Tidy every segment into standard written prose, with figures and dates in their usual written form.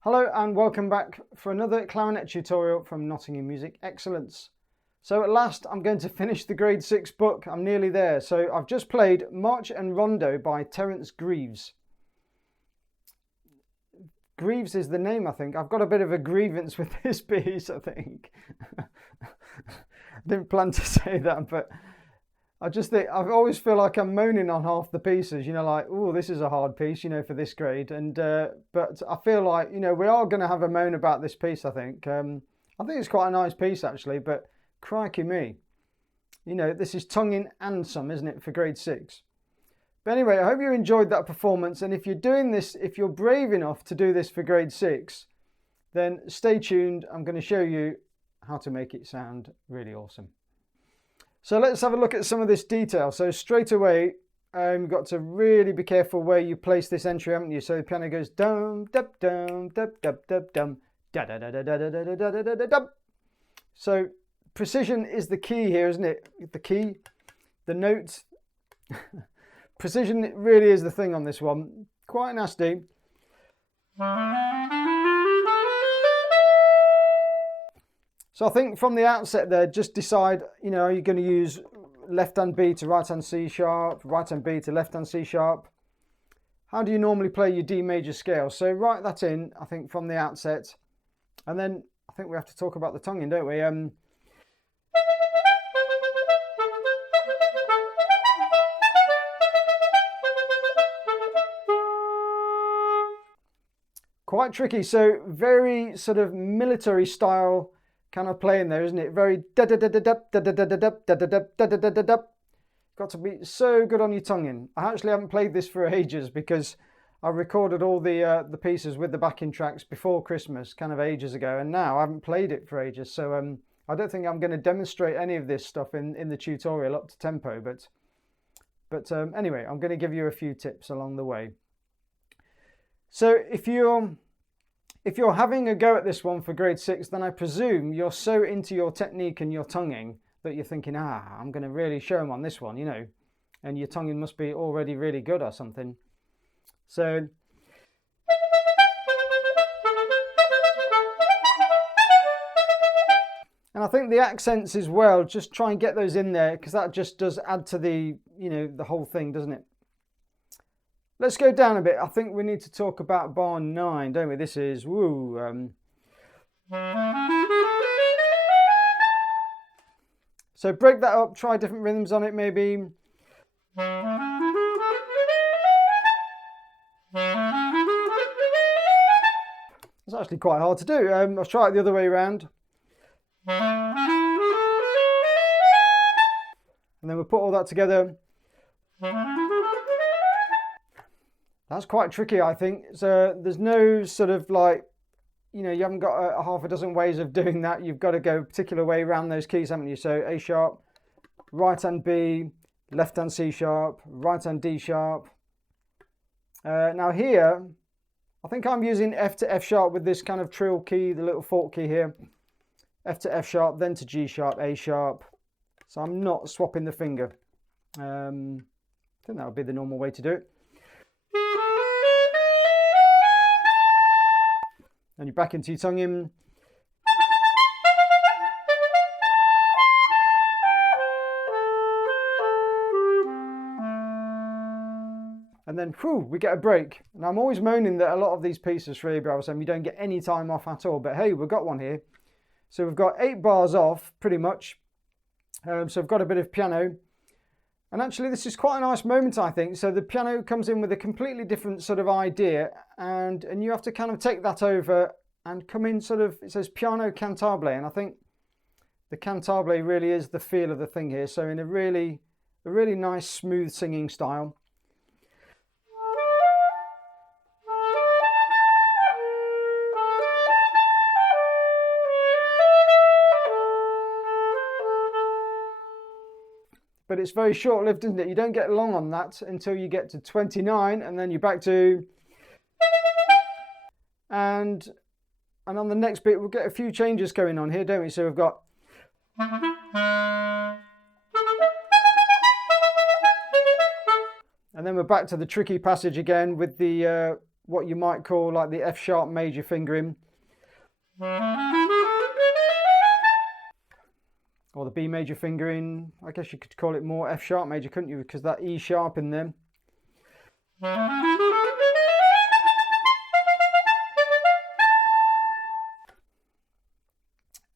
Hello and welcome back for another clarinet tutorial from Nottingham Music Excellence. So at last I'm going to finish the grade 6 book. I'm nearly there. So I've just played Marche en Rondeu by Terence Greaves. Greaves is the name, I think. I've got a bit of a grievance with this piece, I think. I didn't plan to say that, but I just think, I always feel like I'm moaning on half the pieces, you know, like, oh, this is a hard piece, you know, for this grade. And, but I feel like, you know, we are going to have a moan about this piece, I think. I think it's quite a nice piece, actually, but crikey me. You know, this is tonguing and some, isn't it, for grade 6? But anyway, I hope you enjoyed that performance. And if you're doing this, if you're brave enough to do this for grade 6, then stay tuned. I'm going to show you how to make it sound really awesome. So let's have a look at some of this detail. So straight away, you've got to really be careful where you place this entry, haven't you? So the piano goes dum, dum, dum, dum, dum, dum, dum, da da da da da da da da da da dum. So precision is the key here, isn't it? The key, the note. Precision really is the thing on this one. Quite nasty. So I think from the outset there, just decide, you know, are you going to use left hand B to right hand C sharp, right hand B to left hand C sharp? How do you normally play your D major scale? So write that in, I think, from the outset. And then I think we have to talk about the tonguing, don't we? Quite tricky. So very sort of military style kind of playing there, isn't it? Very da da da da da da da da da da da da da da da da da. Got to be so good on your tonguing. I actually haven't played this for ages because I recorded all the pieces with the backing tracks before Christmas, kind of ages ago, and now I haven't played it for ages. So I don't think I'm going to demonstrate any of this stuff in the tutorial up to tempo, but anyway, I'm going to give you a few tips along the way. So if you're having a go at this one for grade 6, then I presume you're so into your technique and your tonguing that you're thinking, I'm going to really show them on this one, you know, and your tonguing must be already really good or something. So and I think the accents as well, just try and get those in there because that just does add to the, you know, the whole thing, doesn't it? Let's go down a bit. I think we need to talk about bar 9, don't we? This is, woo. So break that up, try different rhythms on it maybe. It's actually quite hard to do. I'll try it the other way around. And then we'll put all that together. That's quite tricky, I think. So there's no sort of like, you know, you haven't got a half a dozen ways of doing that. You've got to go a particular way around those keys, haven't you? So A sharp, right hand B, left hand C sharp, right hand D sharp. Now here, I think I'm using F to F sharp with this kind of trill key, the little fork key here. F to F sharp, then to G sharp, A sharp. So I'm not swapping the finger. I think that would be the normal way to do it. And you're back into your tongue in. And then, whew, we get a break. And I'm always moaning that a lot of these pieces for ABRSM, you don't get any time off at all. But hey, we've got one here. So we've got 8 bars off, pretty much. So we've got a bit of piano. And actually, this is quite a nice moment, I think. So the piano comes in with a completely different sort of idea. And you have to kind of take that over and come in sort of, it says piano cantabile. And I think the cantabile really is the feel of the thing here. So in a really nice, smooth singing style. But it's very short-lived, isn't it? You don't get long on that until you get to 29, and then you're back to... And on the next bit, we'll get a few changes going on here, don't we? So we've got... And then we're back to the tricky passage again with the, what you might call like the F-sharp major fingering. Or the B major fingering. I guess you could call it more F sharp major, couldn't you? Because that E sharp in there.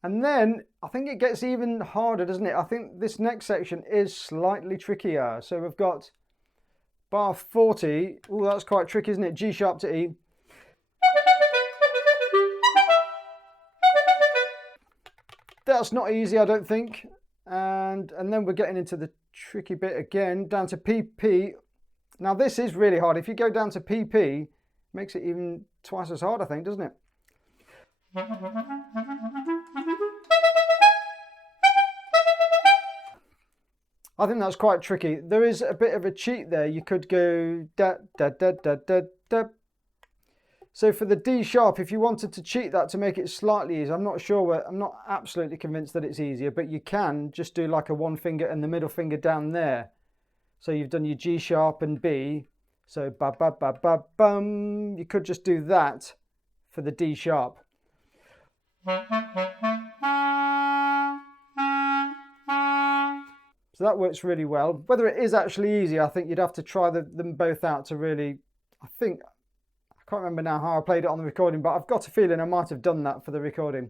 And then I think it gets even harder, doesn't it? I think this next section is slightly trickier. So we've got bar 40. Oh, that's quite tricky, isn't it? G sharp to E. That's not easy, I don't think. And then we're getting into the tricky bit again, down to PP. Now this is really hard. If you go down to PP, it makes it even twice as hard, I think, doesn't it? I think that's quite tricky. There is a bit of a cheat there. You could go da da da da da da. So for the D sharp, if you wanted to cheat that to make it slightly easier, I'm not sure, I'm not absolutely convinced that it's easier, but you can just do like a one finger and the middle finger down there. So you've done your G sharp and B. So ba ba ba ba bum. You could just do that for the D sharp. So that works really well. Whether it is actually easy, I think you'd have to try them both out to really, I can't remember now how I played it on the recording, but I've got a feeling I might have done that for the recording.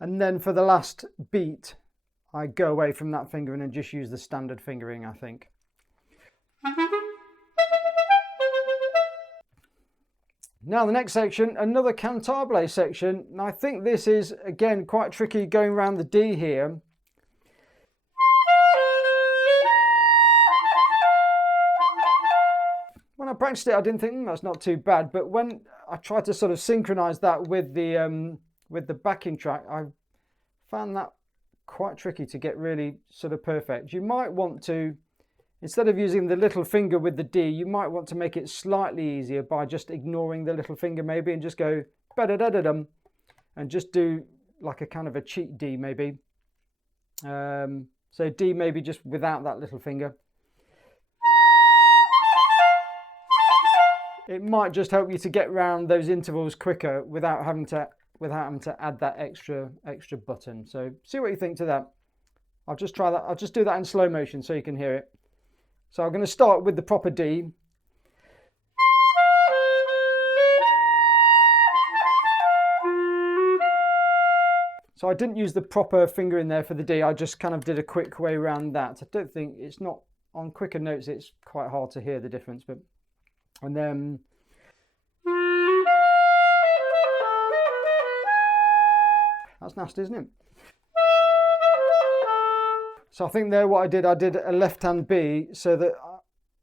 And then for the last beat, I go away from that fingering and just use the standard fingering, I think. Now the next section, another cantabile section. And I think this is, again, quite tricky going around the D here. When I practiced it, I didn't think that's not too bad, but when I tried to sort of synchronize that with the backing track, I found that quite tricky to get really sort of perfect. You might want to, instead of using the little finger with the D, you might want to make it slightly easier by just ignoring the little finger maybe and just go ba-da-da-da-dum and just do like a kind of a cheat D maybe. So D maybe just without that little finger. It might just help you to get around those intervals quicker without having to add that extra button. So see what you think to that. I'll just try that. I'll just do that in slow motion so you can hear it. So I'm going to start with the proper D. So I didn't use the proper finger in there for the D. I just kind of did a quick way around that. I don't think it's not on quicker notes. It's quite hard to hear the difference, but. And then that's nasty, isn't it? So I think there what I did a left hand B so that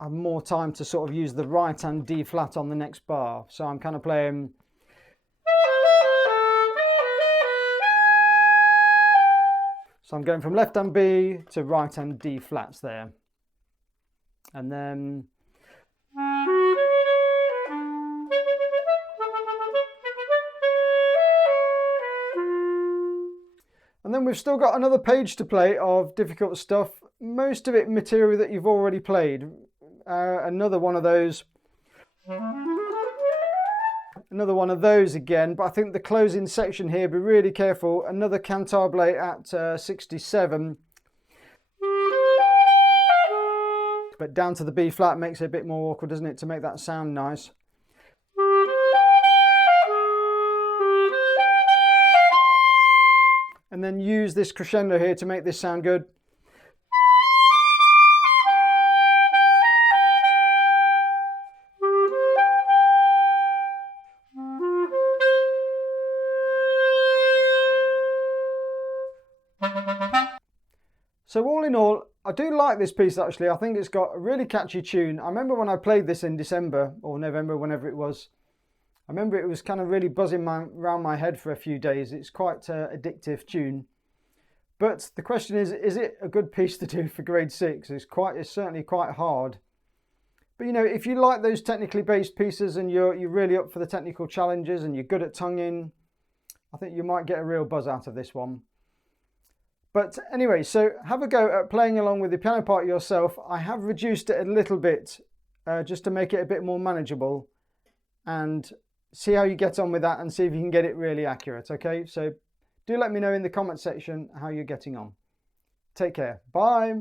I have more time to sort of use the right hand D flat on the next bar. So I'm kind of playing. So I'm going from left hand B to right hand D flats there. And then And then we've still got another page to play of difficult stuff, most of it material that you've already played. Another one of those again, but I think the closing section here, be really careful. Another cantabile at 67, but down to the B flat makes it a bit more awkward, doesn't it, to make that sound nice. And then use this crescendo here to make this sound good. So all in all, I do like this piece actually. I think it's got a really catchy tune. I remember when I played this in December or November, whenever it was, I remember it was kind of really buzzing around my head for a few days. It's quite an addictive tune. But the question is it a good piece to do for grade 6? It's certainly quite hard. But you know, if you like those technically based pieces and you're really up for the technical challenges and you're good at tonguing, I think you might get a real buzz out of this one. But anyway, so have a go at playing along with the piano part yourself. I have reduced it a little bit just to make it a bit more manageable, and see how you get on with that and see if you can get it really accurate. Okay, so do let me know in the comment section how you're getting on. Take care. Bye.